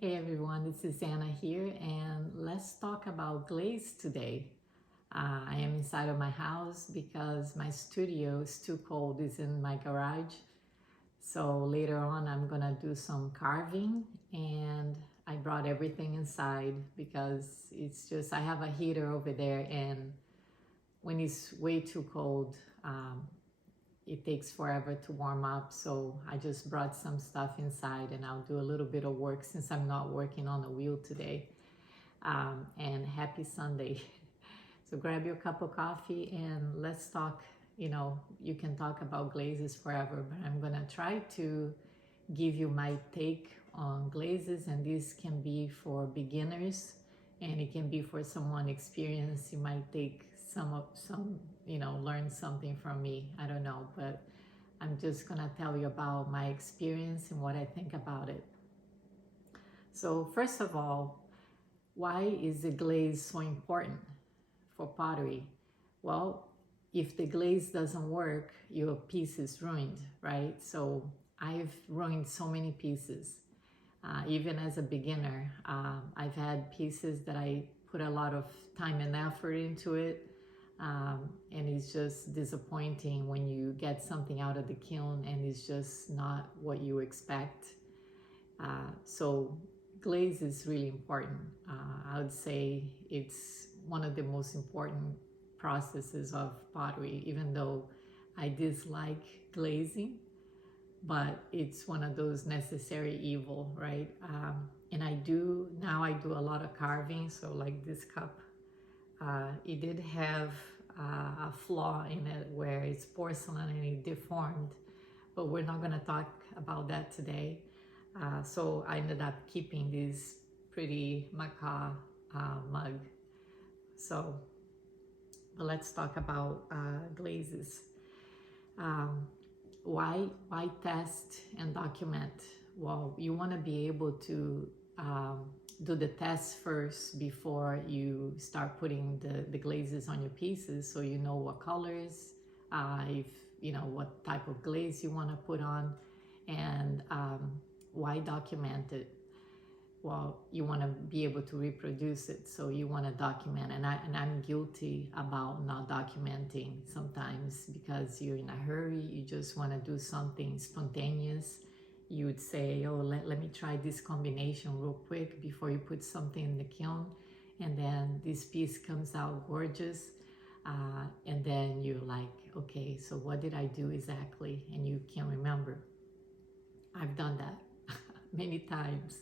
Hey everyone, this is Anna here, and let's talk about glaze today. I am inside of my house because my studio is too cold, it's in my garage. So later on, I'm gonna do some carving, and I brought everything inside because it's just, I have a heater over there, and when it's way too cold, it takes forever to warm up. So I just brought some stuff inside and I'll do a little bit of work since I'm not working on the wheel today. And happy Sunday. So grab your cup of coffee and let's talk. You can talk about glazes forever, but I'm gonna try to give you my take on glazes, and this can be for beginners and it can be for someone experienced. You might take learn something from me. I don't know, but I'm just gonna tell you about my experience and what I think about it. So first of all, why is the glaze so important for pottery? Well, if the glaze doesn't work, your piece is ruined, right? So I've ruined so many pieces. Even as a beginner, I've had pieces that I put a lot of time and effort into it, and it's just disappointing when you get something out of the kiln and it's just not what you expect. So glaze is really important. I would say it's one of the most important processes of pottery, even though I dislike glazing, but it's one of those necessary evil, right? And I do a lot of carving. So like this cup, it did have a flaw in it where it's porcelain and it deformed, but we're not going to talk about that today. So I ended up keeping this pretty macabre mug. So let's talk about glazes. Why test and document? Well, you want to be able to do the test first before you start putting the glazes on your pieces, so you know what colors, if you know what type of glaze you want to put on. And why document it? Well, you want to be able to reproduce it, so you want to document. And I'm guilty about not documenting sometimes because you're in a hurry, you just want to do something spontaneous. You would say, oh, let me try this combination real quick before you put something in the kiln, and then this piece comes out gorgeous, and then you're like, okay, so what did I do exactly? And you can't remember. I've done that many times.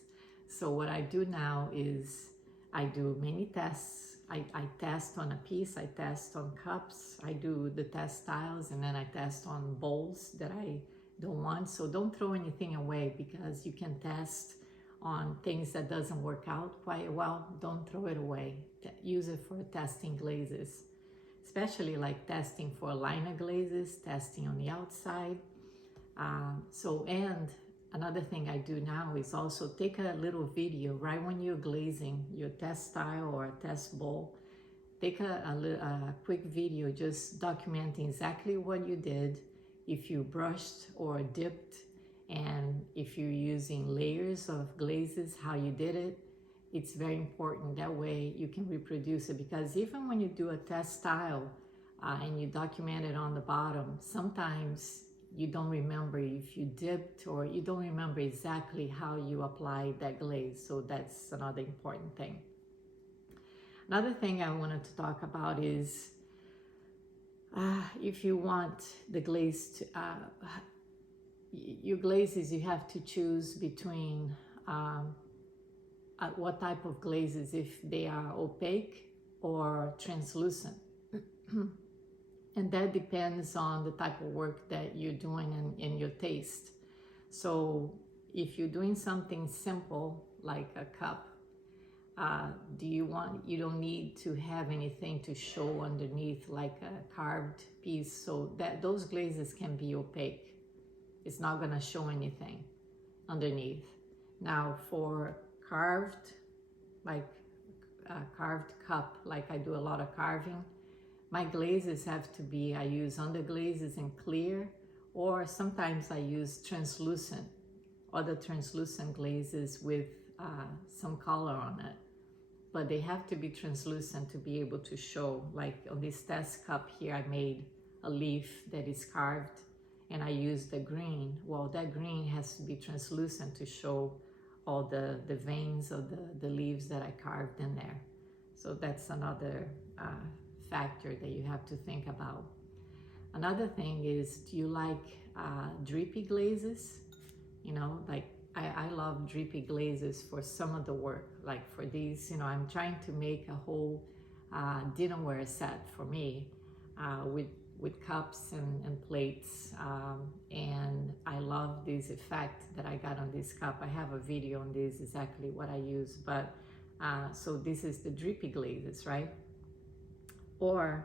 So what I do now is I do many tests. I test on a piece, I test on cups, I do the test styles, and then I test on bowls that I don't want. So don't throw anything away, because you can test on things that doesn't work out quite well. Don't throw it away. Use it for testing glazes, especially like testing for liner glazes, testing on the outside. And another thing I do now is also take a little video right when you're glazing your test style or a test bowl. Take a quick video just documenting exactly what you did, if you brushed or dipped, and if you're using layers of glazes, how you did it. It's very important. That way you can reproduce it, because even when you do a test style and you document it on the bottom, sometimes you don't remember if you dipped, or you don't remember exactly how you applied that glaze. So that's another important thing. Another thing I wanted to talk about is if you want the glaze to, your glazes, you have to choose between what type of glazes, if they are opaque or translucent. And that depends on the type of work that you're doing and your taste. So if you're doing something simple like a cup, you don't need to have anything to show underneath like a carved piece, so that those glazes can be opaque. It's not gonna show anything underneath. Now for carved, like a carved cup, like I do a lot of carving, my glazes have to be, I use underglazes in clear, or sometimes I use translucent, other translucent glazes with some color on it, but they have to be translucent to be able to show. Like on this test cup here, I made a leaf that is carved and I used the green. Well, that green has to be translucent to show all the veins of the leaves that I carved in there. So that's another factor that you have to think about. Another thing is, do you like drippy glazes? You know, like I love drippy glazes for some of the work. Like for these, you know, I'm trying to make a whole dinnerware set for me with cups and plates. And I love this effect that I got on this cup. I have a video on this, exactly what I use. But so this is the drippy glazes, right? Or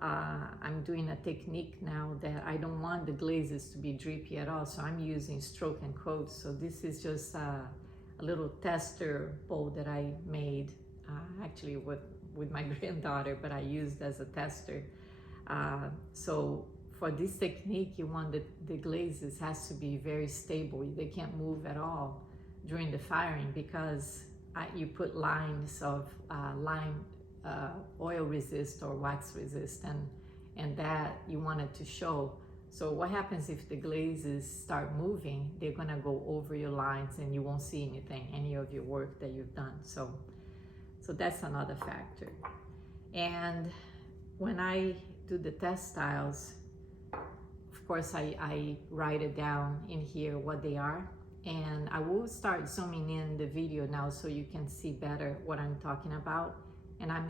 I'm doing a technique now that I don't want the glazes to be drippy at all, so I'm using stroke and coat. So this is just a little tester bowl that I made actually with my granddaughter, but I used as a tester. So for this technique, you want the glazes has to be very stable. They can't move at all during the firing, because you put lines of lime oil resist or wax resist, and that you want it to show. So what happens if the glazes start moving? They're gonna go over your lines and you won't see anything, any of your work that you've done. So that's another factor. And when I do the test styles, of course I write it down in here what they are, and I will start zooming in the video now so you can see better what I'm talking about. And I'm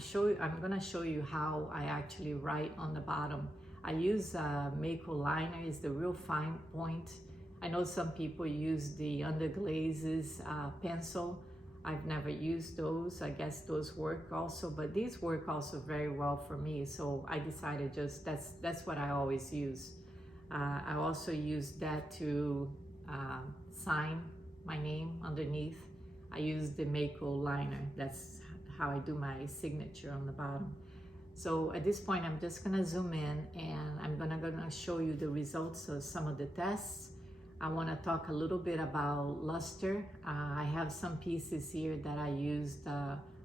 gonna show you how I actually write on the bottom. I use Amaco liner, is the real fine point. I know some people use the under glazes pencil. I've never used those. I guess those work also, but these work also very well for me. So I decided just that's what I always use. I also use that to sign my name underneath. I use the Amaco liner. That's how I do my signature on the bottom. So at this point, I'm just gonna zoom in and I'm gonna show you the results of some of the tests. I wanna talk a little bit about luster. I have some pieces here that I used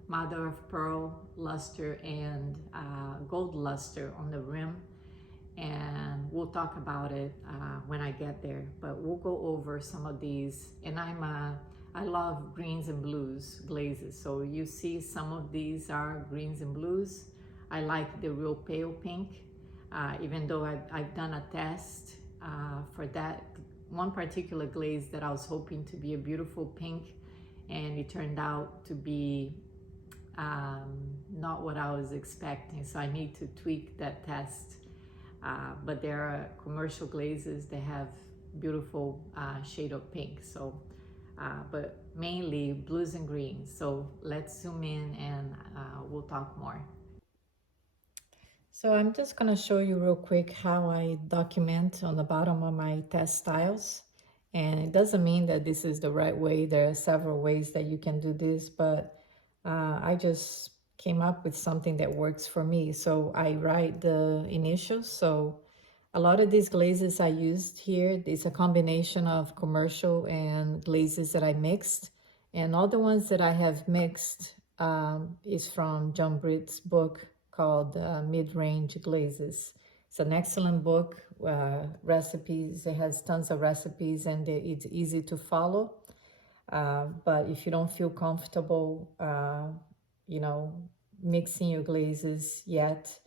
mother of pearl luster and gold luster on the rim. And we'll talk about it when I get there, but we'll go over some of these. And I love greens and blues glazes. So you see some of these are greens and blues. I like the real pale pink, even though I've done a test for that one particular glaze that I was hoping to be a beautiful pink, and it turned out to be not what I was expecting. So I need to tweak that test. But there are commercial glazes that have beautiful shade of pink. So but mainly blues and greens. So let's zoom in and we'll talk more. So I'm just gonna show you real quick how I document on the bottom of my test styles. And it doesn't mean that this is the right way. There are several ways that you can do this, but I just came up with something that works for me. So I write the initials. So a lot of these glazes I used here, it's a combination of commercial and glazes that I mixed. And all the ones that I have mixed is from John Britt's book called Mid-Range Glazes. It's an excellent book, recipes. It has tons of recipes and it's easy to follow. But if you don't feel comfortable, you know, mixing your glazes yet,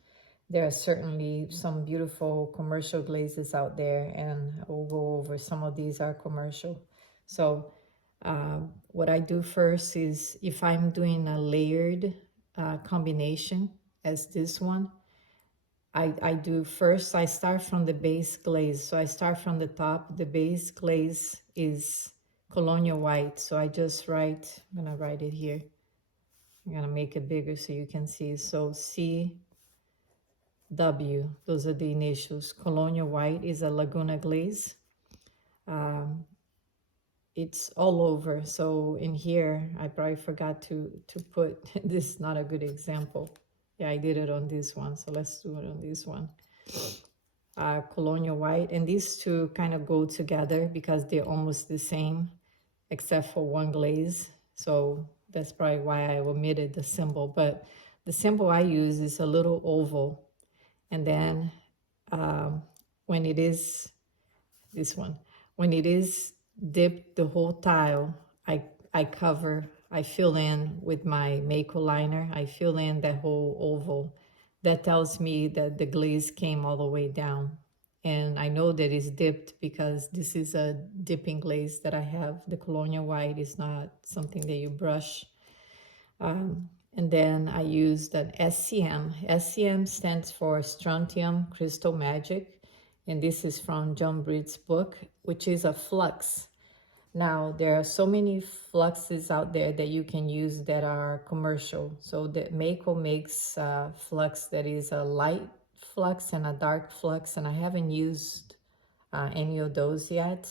there are certainly some beautiful commercial glazes out there, and we'll go over some of these are commercial. So what I do first is, if I'm doing a layered combination as this one, I do first, I start from the base glaze. So I start from the top. The base glaze is Colonial White. So I just write, I'm gonna write it here. I'm gonna make it bigger so you can see. So CW, those are the initials. Colonial White is a Laguna glaze. It's all over. So in here, I probably forgot to put, this is not a good example. Yeah, I did it on this one. So let's do it on this one. Colonial White. And these two kind of go together because they're almost the same, except for one glaze. So that's probably why I omitted the symbol. But the symbol I use is a little oval. And then um, when it is, this one, when it is dipped the whole tile, I cover, I fill in with my Mako liner. I fill in that whole oval. That tells me that the glaze came all the way down. And I know that it's dipped because this is a dipping glaze that I have. The Colonial White is not something that you brush. And then I used an SCM. SCM stands for Strontium Crystal Magic. And this is from John Britt's book, which is a flux. Now, there are so many fluxes out there that you can use that are commercial. So the Mako makes flux that is a light flux and a dark flux, and I haven't used any of those yet.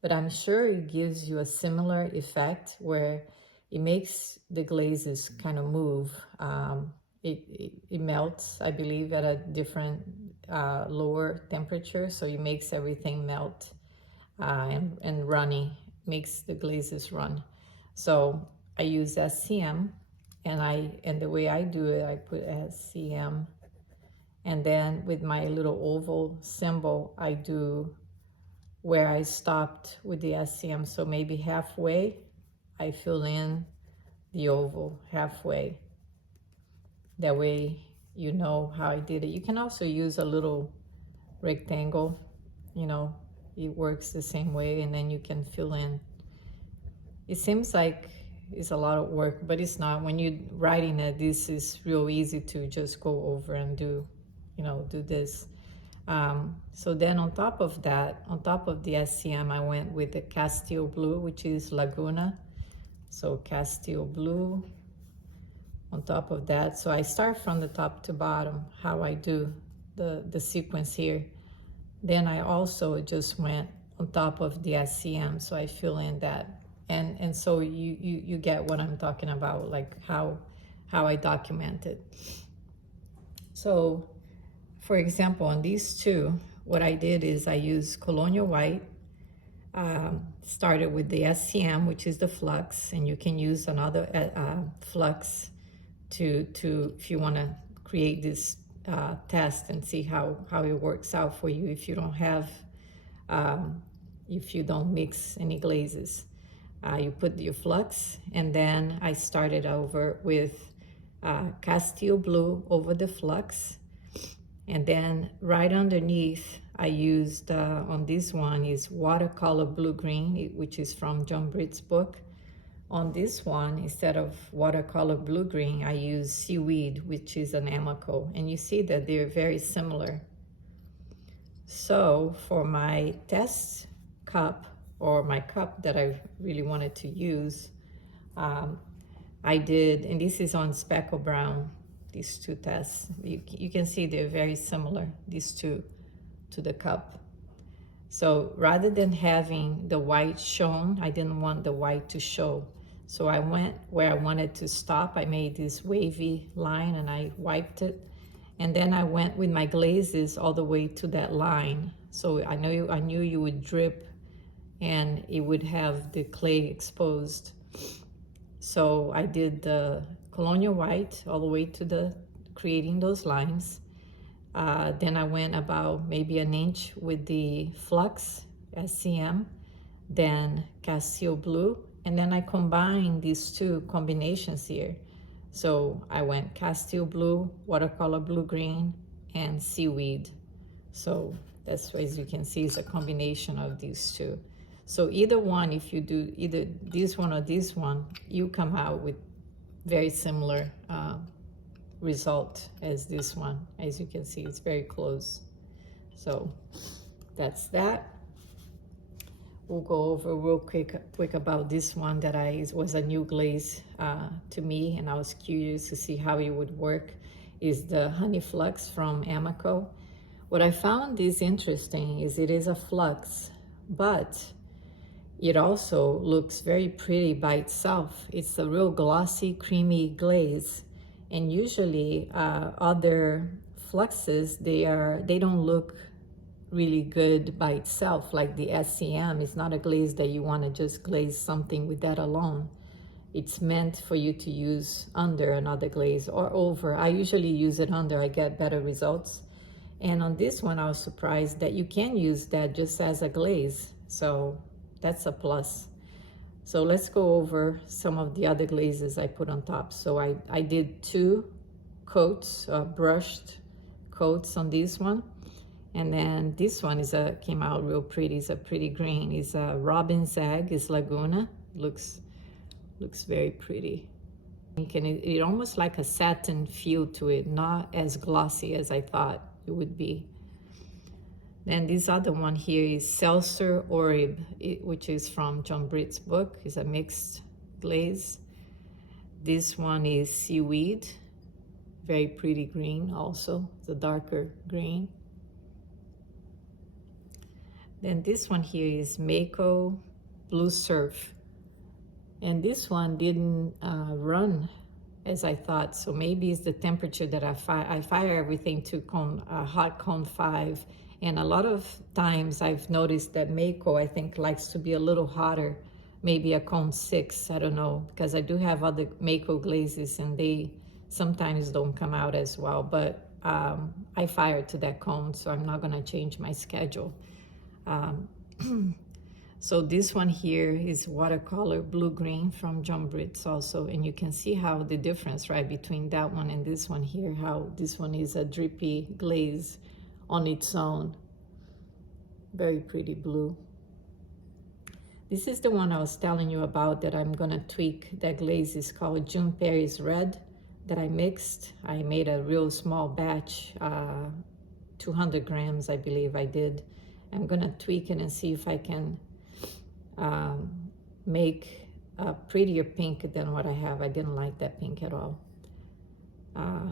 But I'm sure it gives you a similar effect where it makes the glazes kind of move. It melts, I believe, at a different lower temperature, so it makes everything melt and runny, makes the glazes run. So I use SCM, and the way I do it, I put SCM, and then with my little oval symbol, I do where I stopped with the SCM. So maybe halfway, I fill in the oval halfway. That way you know how I did it. You can also use a little rectangle, you know, it works the same way, and then you can fill in. It seems like it's a lot of work, but it's not. When you're writing it, this is real easy to just go over and do, you know, do this. So then on top of that, on top of the SCM, I went with the Castile Blue, which is Laguna. So Castile Blue on top of that. So I start from the top to bottom, how I do the sequence here. Then I also just went on top of the SCM, so I fill in that. And so you get what I'm talking about, like how I document it. So for example, on these two, what I did is I used Colonial White, started with the SCM, which is the flux, and you can use another flux to if you want to create this test and see how it works out for you if you don't have, if you don't mix any glazes. You put your flux, and then I started over with Castile Blue over the flux. And then right underneath, I used, on this one is Watercolor Blue-Green, which is from John Britt's book. On this one, instead of Watercolor Blue-Green, I use Seaweed, which is an Amaco. And you see that they're very similar. So for my test cup, or my cup that I really wanted to use, I did, and this is on Speckle Brown, these two tests. You can see they're very similar, these two, to the cup. So rather than having the white shown, I didn't want the white to show. So I went where I wanted to stop. I made this wavy line and I wiped it. And then I went with my glazes all the way to that line. So I knew you would drip and it would have the clay exposed. So I did the Colonial White all the way to the creating those lines. Then I went about maybe an inch with the flux SCM, then Castile Blue, and then I combined these two combinations here. So I went Castile Blue, Watercolor Blue-Green, and Seaweed. So that's, as you can see, it's a combination of these two. So either one, if you do either this one or this one, you come out with very similar result as this one. As you can see, it's very close. So that's that. We'll go over real quick about this one that was a new glaze to me, and I was curious to see how it would work. Is the Honey Flux from Amaco. What I found is interesting is it is a flux, but it also looks very pretty by itself. It's a real glossy, creamy glaze. And usually other fluxes, they don't look really good by itself. Like the SCM is not a glaze that you want to just glaze something with that alone. it's meant for you to use under another glaze or over. I usually use it under, I get better results. And on this one, I was surprised that you can use that just as a glaze. So that's a plus. So let's go over some of the other glazes I put on top. So I did 2 coats, brushed coats on this one. And then this one came out real pretty. It's a pretty green. It's a Robin's Egg. It's Laguna. Looks very pretty. And it almost like a satin feel to it, not as glossy as I thought it would be. Then this other one here is Seltzer Orib, which is from John Britt's book. It's a mixed glaze. This one is Seaweed, very pretty green also. It's a darker green. Then this one here is Amaco Blue Surf. And this one didn't run as I thought, so maybe it's the temperature that I fire everything to hot cone 5, and a lot of times I've noticed that Amaco, I think, likes to be a little hotter, maybe a cone 6, I don't know, because I do have other Amaco glazes and they sometimes don't come out as well, but I fire to that cone, so I'm not gonna change my schedule. So this one here is watercolor blue-green from John Britt's also, and you can see how the difference, right, between that one and this one here, how this one is a drippy glaze on its own. Very pretty blue. This is the one I was telling you about that I'm gonna tweak. That glaze is called June Paris Red that I mixed. I made a real small batch, 200 grams, I believe I did. I'm gonna tweak it and see if I can make a prettier pink than what I have. I didn't like that pink at all.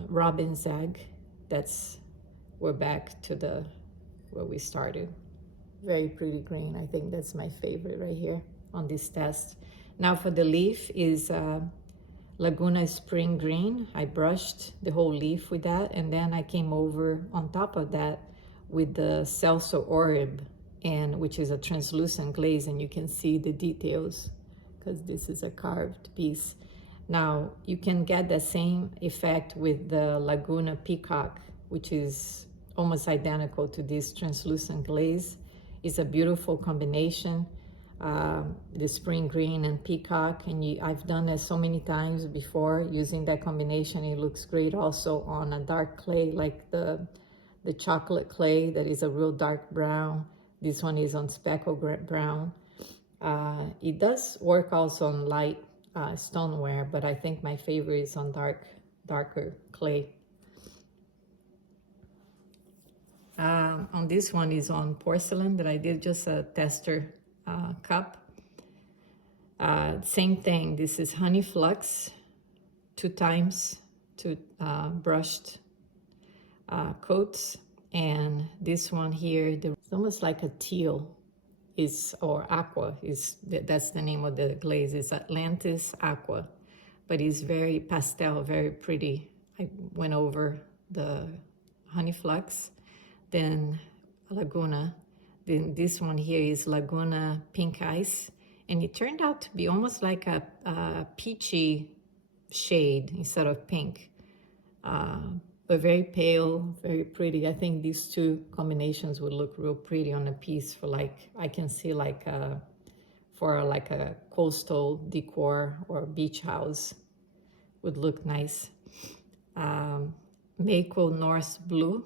Robin's Egg, we're back to where we started. Very pretty green. I think that's my favorite right here on this test. Now for the leaf is Laguna Spring Green. I brushed the whole leaf with that, and then I came over on top of that with the Seltzer Orib, which is a translucent glaze, and you can see the details because this is a carved piece. Now you can get the same effect with the Laguna Peacock, which is almost identical to this translucent glaze. It's a beautiful combination, the spring green and peacock, and I've done it so many times before using that combination. It looks great also on a dark clay like the chocolate clay that is a real dark brown. This one is on speckled brown. It does work also on light stoneware, but I think my favorite is on darker clay. On this one is on porcelain that I did just a tester cup. Same thing, this is Honey Flux, 2 times, 2 brushed coats. And this one here, it's almost like a teal, or aqua, that's the name of the glaze. It's Atlantis Aqua, but it's very pastel, very pretty. I went over the Honey Flux, then Laguna, then this one here is Laguna Pink Ice, and it turned out to be almost like a peachy shade instead of pink. But very pale, very pretty. I think these 2 combinations would look real pretty on a piece for I can see for a coastal decor or beach house would look nice. Amaco North Blue,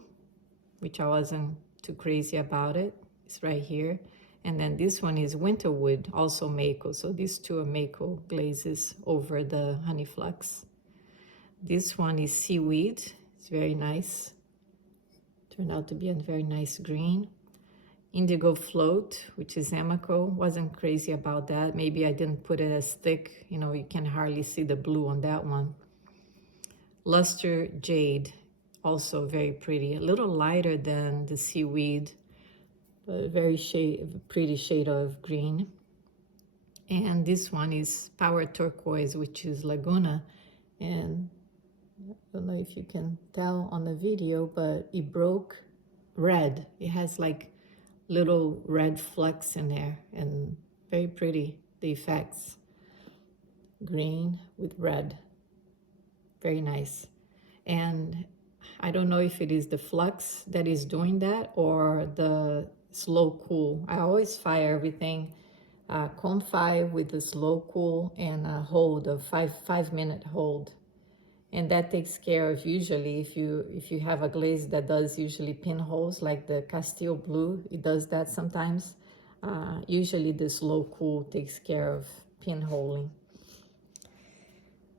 which I wasn't too crazy about it. It's right here. And then this one is Winterwood, also Amaco. So these 2 are Amaco glazes over the Honey Flux. This one is Seaweed. It's very nice. Turned out to be a very nice green. Indigo Float, which is Amaco. Wasn't crazy about that. Maybe I didn't put it as thick. You know, you can hardly see the blue on that one. Luster Jade, also very pretty. A little lighter than the Seaweed, but a very pretty shade of green. And this one is Power Turquoise, which is Laguna. And I don't know if you can tell on the video, but it broke red. It has like little red flecks in there, and very pretty, the effects. green with red. Very nice. And I don't know if it is the flux that is doing that or the slow cool. I always fire everything cone 5 with the slow cool and a hold of 5 minute hold. And that takes care of, usually if you have a glaze that does usually pinholes, like the Castile Blue, it does that sometimes. Usually the slow cool takes care of pinholing.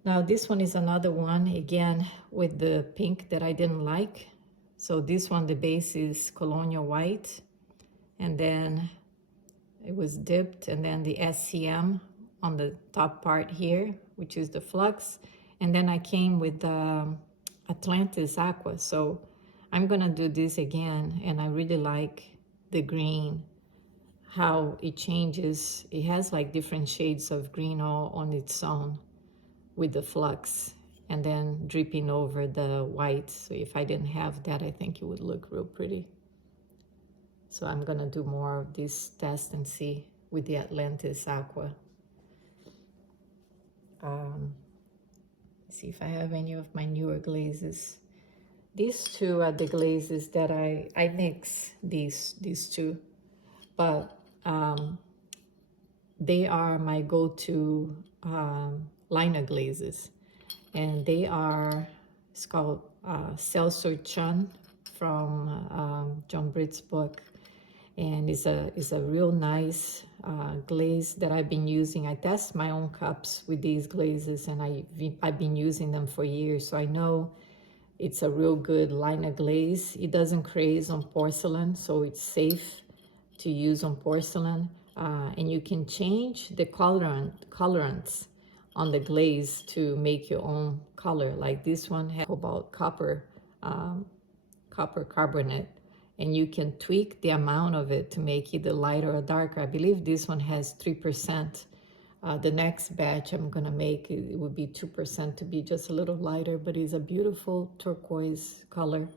Now this one is another one, again with the pink that I didn't like. So this one, the base is Colonial White, and then it was dipped, and then the SCM on the top part here, which is the flux. And then I came with the Atlantis Aqua. So I'm gonna do this again, and I really like the green, how it changes. It has like different shades of green all on its own with the flux, and then dripping over the white. So if I didn't have that, I think it would look real pretty. So I'm gonna do more of this test and see with the Atlantis Aqua. See if I have any of my newer glazes. These two are the glazes that I mix these two, but they are my go-to liner glazes, and they are, it's called Celso Chun from John Britt's book, and it's a real nice glaze that I've been using. I test my own cups with these glazes, and I've been using them for years, so I know it's a real good liner glaze. It doesn't craze on porcelain, so it's safe to use on porcelain, and you can change the colorants on the glaze to make your own color. Like this one has cobalt copper carbonate, and you can tweak the amount of it to make it lighter or darker. I believe this one has 3%. The next batch I'm gonna make, it would be 2% to be just a little lighter, but it's a beautiful turquoise color.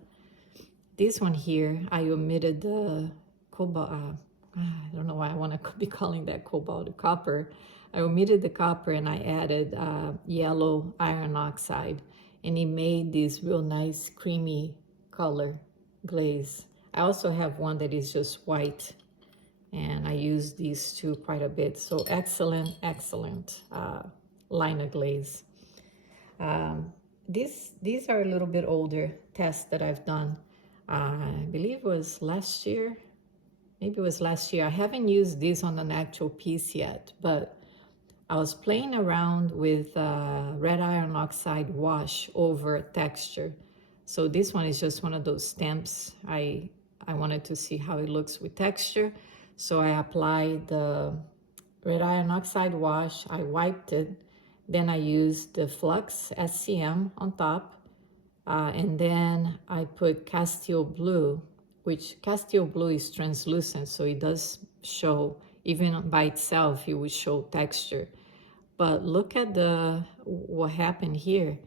This one here, I omitted the cobalt, I don't know why I want to be calling that cobalt, copper. I omitted the copper and I added yellow iron oxide, and it made this real nice creamy color glaze. I also have one that is just white, and I use these two quite a bit. So excellent liner glaze. These are a little bit older tests that I've done. I believe it was last year. Maybe it was last year. I haven't used this on an actual piece yet, but I was playing around with red iron oxide wash over texture. So this one is just one of those stamps. I wanted to see how it looks with texture. So I applied the red iron oxide wash, I wiped it, then I used the Flux SCM on top, and then I put Castile Blue, which Castile Blue is translucent, so it does show, even by itself, it would show texture. But look at what happened here.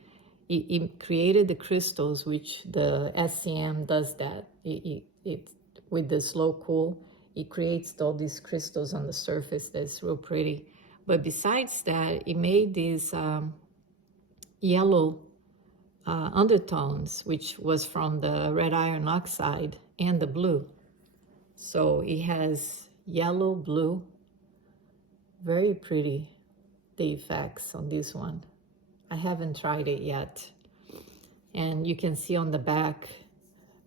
It created the crystals, which the SCM does that. It with the slow cool, it creates all these crystals on the surface that's real pretty. But besides that, it made these yellow undertones, which was from the red iron oxide and the blue. So it has yellow, blue, very pretty, the effects on this one. I haven't tried it yet. And you can see on the back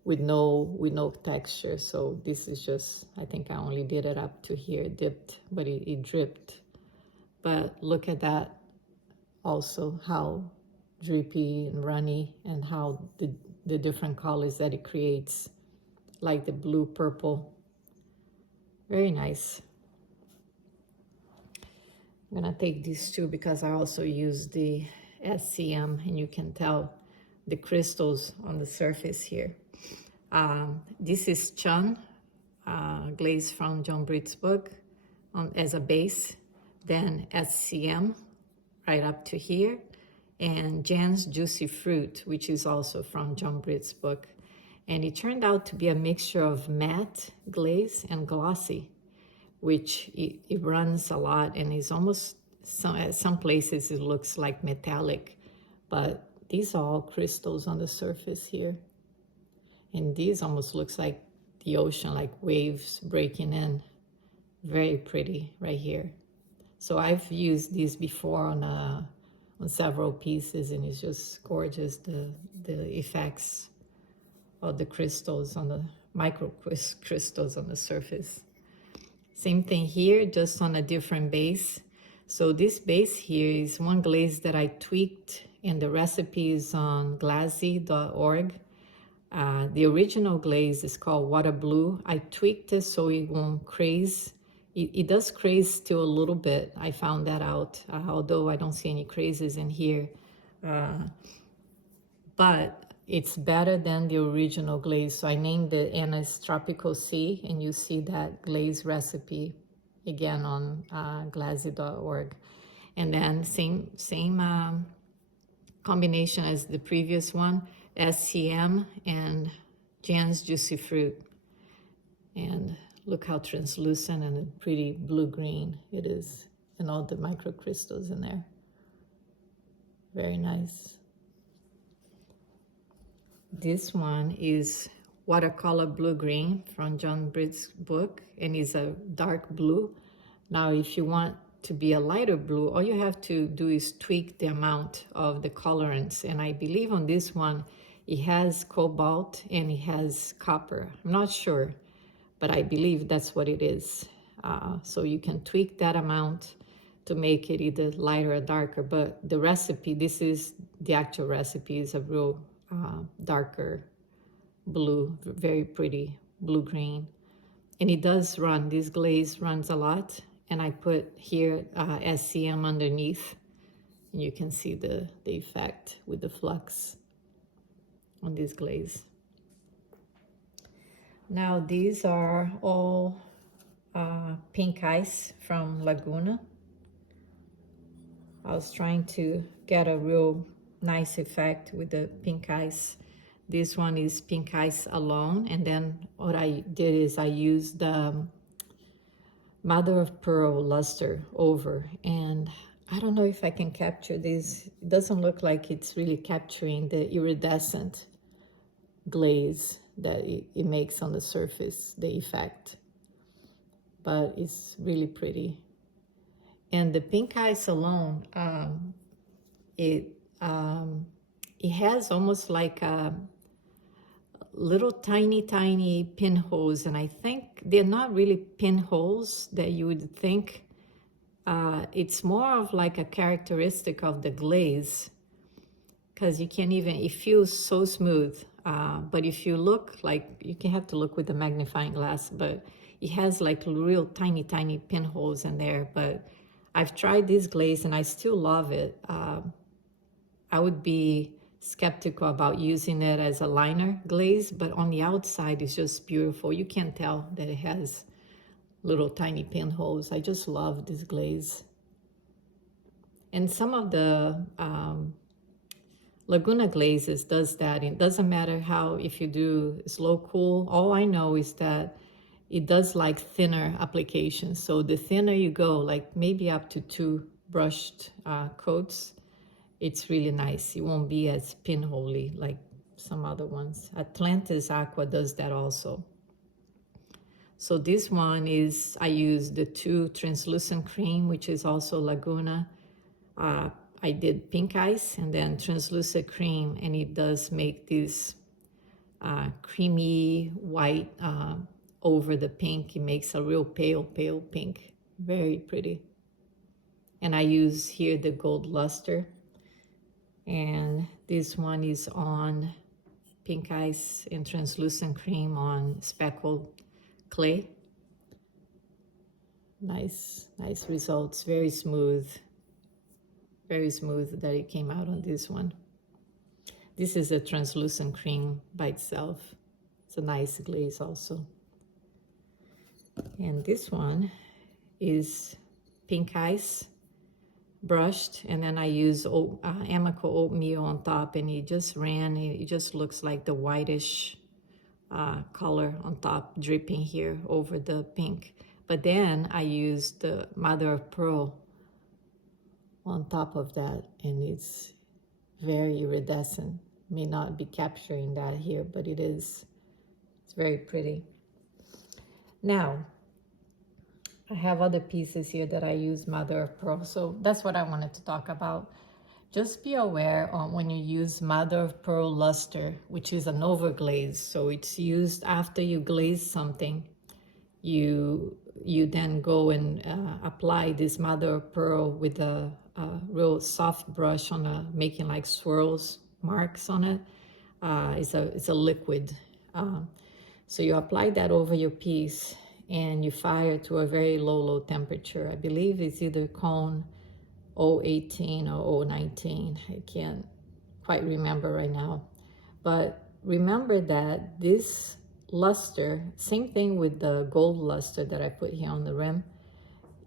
with no texture. So this is just, I think I only did it up to here, dipped, but it dripped. But look at that also, how drippy and runny, and how the different colors that it creates, like the blue, purple. Very nice. I'm gonna take these two because I also use the SCM, and you can tell the crystals on the surface here. This is Chun, glaze from John Britt's book, as a base, then SCM right up to here, and Jan's Juicy Fruit, which is also from John Britt's book. And it turned out to be a mixture of matte glaze and glossy, which it runs a lot and is almost at some places it looks like metallic, but these are all crystals on the surface here. And these almost looks like the ocean, like waves breaking in. Very pretty right here. So I've used these before on several pieces, and it's just gorgeous, the effects of the crystals on the micro crystals on the surface. Same thing here, just on a different base. So this base here is one glaze that I tweaked, and the recipe is on glazes.org. The original glaze is called water blue. I tweaked it so it won't craze. It does craze still a little bit. I found that out, although I don't see any crazes in here. But it's better than the original glaze. So I named it Anna's Tropical Sea, and you see that glaze recipe again on glaze.org. And then same combination as the previous one, SCM and Jan's Juicy Fruit. And look how translucent and pretty blue-green it is, and all the microcrystals in there. Very nice. This one is Watercolor Blue-Green from John Britt's book, and it's a dark blue. Now, if you want to be a lighter blue, all you have to do is tweak the amount of the colorants. And I believe on this one, it has cobalt and it has copper. I'm not sure, but I believe that's what it is. So you can tweak that amount to make it either lighter or darker. But the recipe, this is the actual recipe, is a real darker blue, very pretty blue-green. And it does run, this glaze runs a lot. And I put here SCM underneath. And you can see the effect with the flux on this glaze. Now these are all pink ice from Laguna. I was trying to get a real nice effect with the pink ice. This one is pink ice alone, and then what I did is I used the mother of pearl luster over, and I don't know if I can capture this. It doesn't look like it's really capturing the iridescent glaze that it makes on the surface, the effect, but it's really pretty. And the pink ice alone, it has almost like a little tiny pinholes, and I think they're not really pinholes that you would think. It's more of like a characteristic of the glaze, because you can't even, it feels so smooth. But if you look, like, you can have to look with the magnifying glass, but it has like real tiny pinholes in there. But I've tried this glaze and I still love it. I would be skeptical about using it as a liner glaze, but on the outside it's just beautiful. You can tell that it has little tiny pinholes. I just love this glaze. And some of the Laguna glazes does that. It doesn't matter how, if you do slow cool, all I know is that it does like thinner applications. So the thinner you go, like maybe up to 2 brushed coats, it's really nice. It won't be as pinholey like some other ones. Atlantis Aqua does that also. So this one is, I use the 2 translucent cream, which is also Laguna. I did pink ice and then translucent cream, and it does make this creamy white over the pink. It makes a real pale pink. Very pretty. And I use here the gold luster. And this one is on pink ice and translucent cream on speckled clay. Nice results. Very smooth that it came out on this one. This is a translucent cream by itself. It's a nice glaze also. And this one is pink ice brushed, and then I use Amaco oatmeal on top, and it just ran. It just looks like the whitish color on top dripping here over the pink. But then I used the mother of pearl on top of that, and it's very iridescent. May not be capturing that here, but it is. It's very pretty. Now, I have other pieces here that I use mother of pearl, so that's what I wanted to talk about. Just be aware when you use mother of pearl luster, which is an overglaze, so it's used after you glaze something. You then go and apply this mother of pearl with a real soft brush on making like swirls, marks on it. It's a liquid. So you apply that over your piece and you fire to a very low temperature. I believe it's either cone 018 or 019. I can't quite remember right now. But remember that this luster, same thing with the gold luster that I put here on the rim,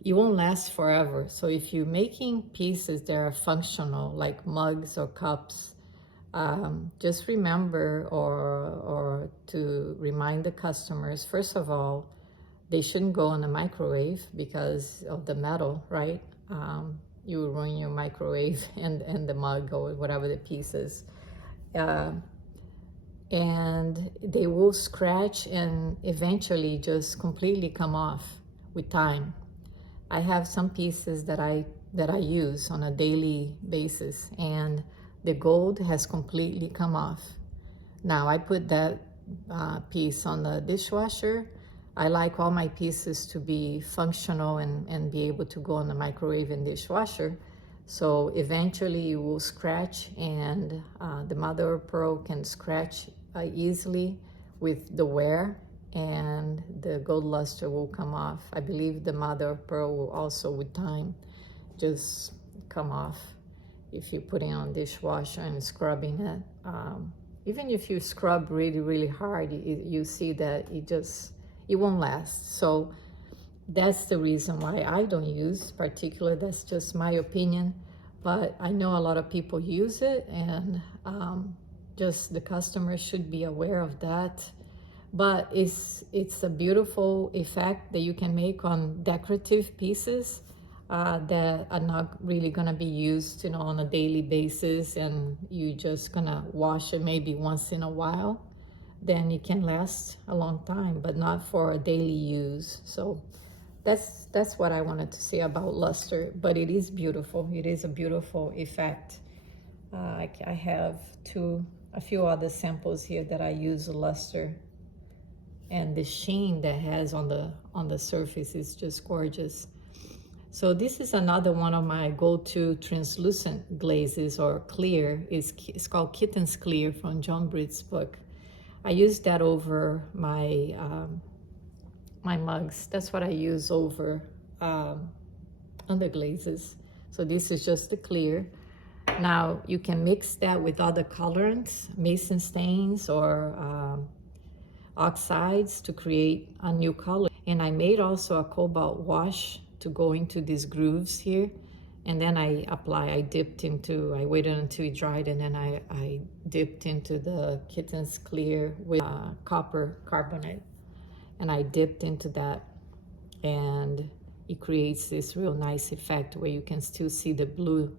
it won't last forever. So if you're making pieces that are functional, like mugs or cups, just remember or to remind the customers, first of all, they shouldn't go in the microwave because of the metal, right? You will ruin your microwave and the mug or whatever the piece is. And they will scratch and eventually just completely come off with time. I have some pieces that I use on a daily basis, and the gold has completely come off. Now I put that piece on the dishwasher. I like all my pieces to be functional and be able to go in the microwave and dishwasher. So eventually you will scratch, and the mother of pearl can scratch easily with the wear, and the gold luster will come off. I believe the mother of pearl will also, with time, just come off if you're putting on dishwasher and scrubbing it. Even if you scrub really hard, you see that it won't last. So that's the reason why I don't use particular. That's just my opinion, but I know a lot of people use it, and just the customers should be aware of that. But it's a beautiful effect that you can make on decorative pieces that are not really gonna be used, on a daily basis, and you just gonna wash it maybe once in a while. Then it can last a long time, but not for a daily use. So that's what I wanted to say about luster, but it is beautiful. It is a beautiful effect. I have a few other samples here that I use luster, and the sheen that has on the surface is just gorgeous. So this is another one of my go-to translucent glazes, or clear. It's called Kitten's Clear from John Britt's book. I use that over my my mugs. That's what I use over under glazes. So this is just the clear. Now you can mix that with other colorants, mason stains or oxides to create a new color. And I made also a cobalt wash to go into these grooves here. And then I waited until it dried, and then I dipped into the Kitten's Clear with copper carbonate. And I dipped into that, and it creates this real nice effect where you can still see the blue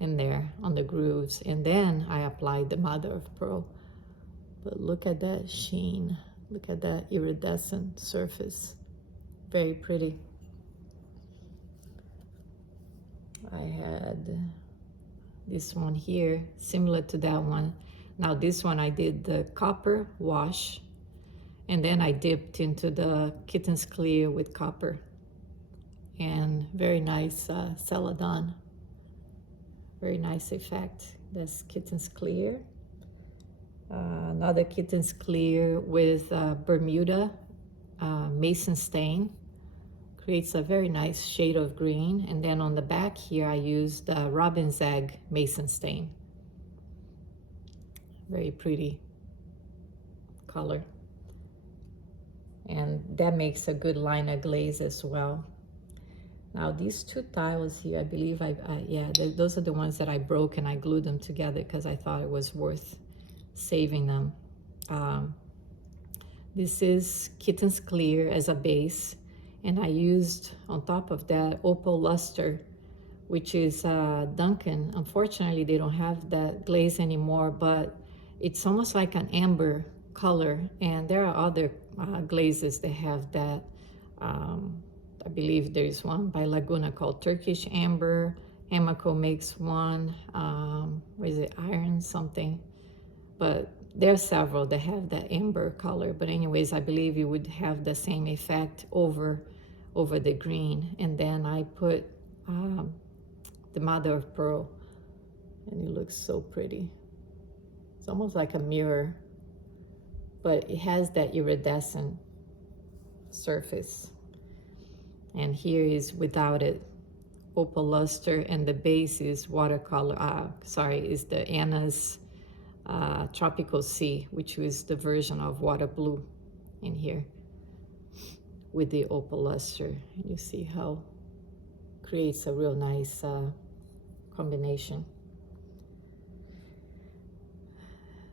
in there on the grooves. And then I applied the mother of pearl. But look at that sheen. Look at that iridescent surface. Very pretty. I had this one here, similar to that one. Now this one I did the copper wash, and then I dipped into the Kitten's Clear with copper. And very nice celadon. Very nice effect. That's Kitten's Clear. Another Kitten's Clear with Bermuda mason stain. Creates a very nice shade of green. And then on the back here, I used robin's egg mason stain. Very pretty color. And that makes a good liner glaze as well. Now these two tiles here, I believe those are the ones that I broke, and I glued them together because I thought it was worth saving them. This is Kitten's Clear as a base. And I used, on top of that, opal luster which is Duncan. Unfortunately, they don't have that glaze anymore, but it's almost like an amber color. And there are other glazes that have that. I believe there is one by Laguna called Turkish Amber. Amaco makes one. What is it? Iron something. But there are several that have that amber color. But anyways, I believe you would have the same effect over the green. And then I put the mother of pearl, and it looks so pretty. It's almost like a mirror, but it has that iridescent surface. And here is without it, opal luster, and the base is watercolor, is the Anna's Tropical Sea, which is the version of water blue in here with the opal luster. And you see how creates a real nice combination.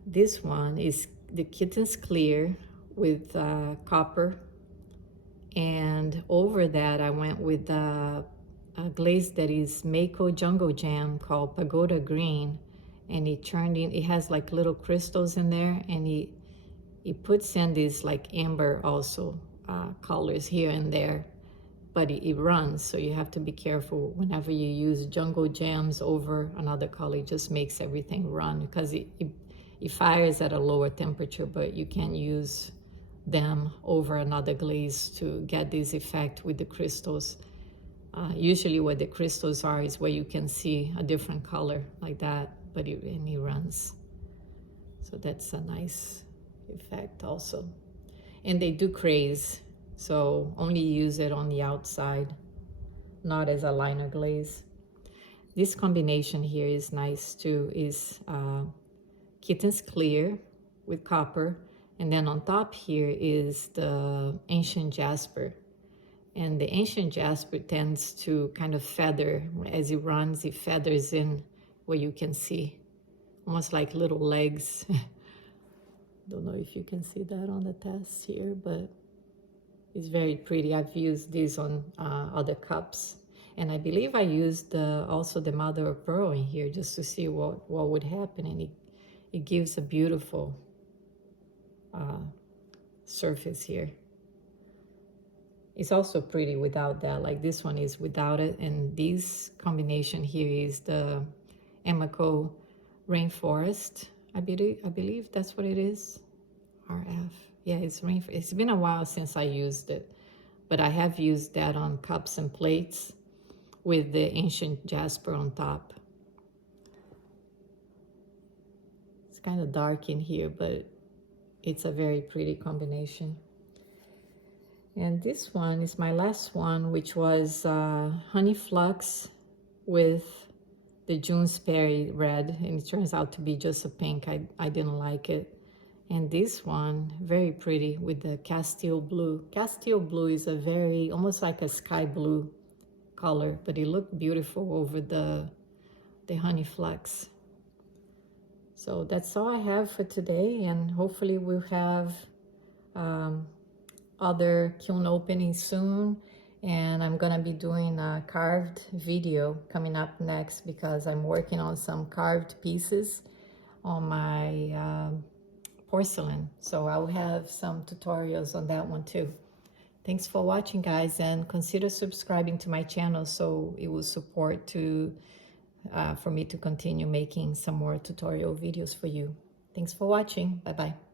This one is the Kitten's Clear with copper, and over that I went with a glaze that is Mako Jungle Jam called Pagoda Green, and it has like little crystals in there, and he puts in these like amber also colors here and there, but it runs, so you have to be careful whenever you use jungle jams over another color. It just makes everything run, because it fires at a lower temperature, but you can use them over another glaze to get this effect with the crystals. Usually where the crystals are is where you can see a different color like that, but it runs. So that's a nice effect also. And they do craze, so only use it on the outside, not as a liner glaze. This combination here is nice too, is Kitten's Clear with copper, and then on top here is the Ancient Jasper. And the Ancient Jasper tends to kind of feather, as it runs, it feathers in where you can see, almost like little legs. Don't know if you can see that on the test here, but it's very pretty. I've used this on other cups. And I believe I used also the mother of pearl in here just to see what would happen. And it gives a beautiful surface here. It's also pretty without that, like this one is without it. And this combination here is the Amaco Rainforest. I believe that's what it is. RF. Yeah, it's rainforest. It's been a while since I used it, but I have used that on cups and plates with the Ancient Jasper on top. It's kind of dark in here, but it's a very pretty combination. And this one is my last one, which was Honey Flux with the June Sperry red, and it turns out to be just a pink. I didn't like it. And this one, very pretty with the Castile Blue. Castile Blue is a very, almost like a sky blue color, but it looked beautiful over the Honey Flux. So that's all I have for today, and hopefully we'll have other kiln openings soon. And I'm gonna be doing a carved video coming up next, because I'm working on some carved pieces on my porcelain. So I'll have some tutorials on that one too. Thanks for watching, guys, and consider subscribing to my channel so it will support for me to continue making some more tutorial videos for you. Thanks for watching. Bye-bye.